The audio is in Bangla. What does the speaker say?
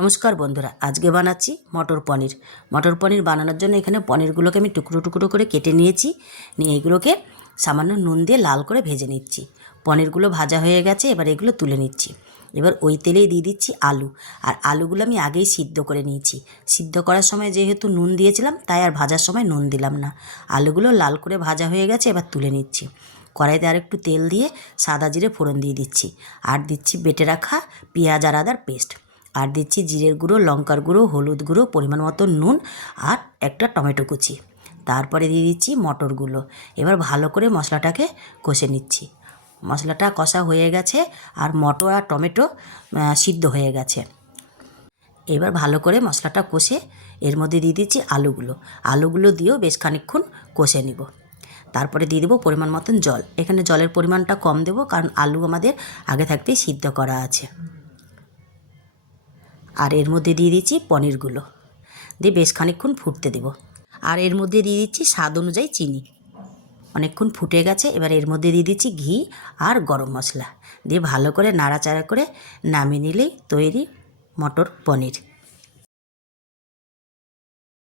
নমস্কার বন্ধুরা, আজকে বানাচ্ছি মটর পনির। মটর পনির বানানোর জন্য এখানে পনিরগুলোকে আমি টুকরো টুকরো করে কেটে নিয়েছি। নিয়ে এগুলোকে সামান্য নুন দিয়ে লাল করে ভেজে নিচ্ছি। পনিরগুলো ভাজা হয়ে গেছে, এবার এগুলো তুলে নিচ্ছি। এবার ওই তেলেই দিয়ে দিচ্ছি আলু। আর আলুগুলো আমি আগেই সিদ্ধ করে নিয়েছি। সিদ্ধ করার সময় যেহেতু নুন দিয়েছিলাম, তাই আর ভাজার সময় নুন দিলাম না। আলুগুলো লাল করে ভাজা হয়ে গেছে, এবার তুলে নিচ্ছি। কড়াইতে আর একটু তেল দিয়ে সাদা জিরে ফোড়ন দিয়ে দিচ্ছি। আর দিচ্ছি বেটে রাখা পেঁয়াজ আর আদার পেস্ট। আর দিচ্ছি জিরের গুঁড়ো, লঙ্কার গুঁড়ো, হলুদ গুঁড়ো, পরিমাণ মতো নুন আর একটা টমেটো কুচি। তারপরে দিয়ে দিচ্ছি মটরগুলো। এবার ভালো করে মশলাটাকে কষে নিচ্ছি। মশলাটা কষা হয়ে গেছে আর মটর আর টমেটো সিদ্ধ হয়ে গেছে। এবার ভালো করে মশলাটা কষে এর মধ্যে দিয়ে দিচ্ছি আলুগুলো দিয়েও বেশ খানিকক্ষণ কষে নিব। তারপরে দিয়ে দেবো পরিমাণ মতন জল। এখানে জলের পরিমাণটা কম দেবো, কারণ আলু আমাদের আগে থাকতেই সিদ্ধ করা আছে। আর এর মধ্যে দিয়ে দিচ্ছি পনিরগুলো, দিয়ে বেশ খানিকক্ষণ ফুটতে দেব। আর এর মধ্যে দিয়ে দিচ্ছি স্বাদ অনুযায়ী চিনি। অনেকক্ষণ ফুটে গেছে, এবার এর মধ্যে দিয়ে দিচ্ছি ঘি আর গরম মশলা, দিয়ে ভালো করে নাড়াচাড়া করে নামিয়ে নিলেই তৈরি মটর পনির।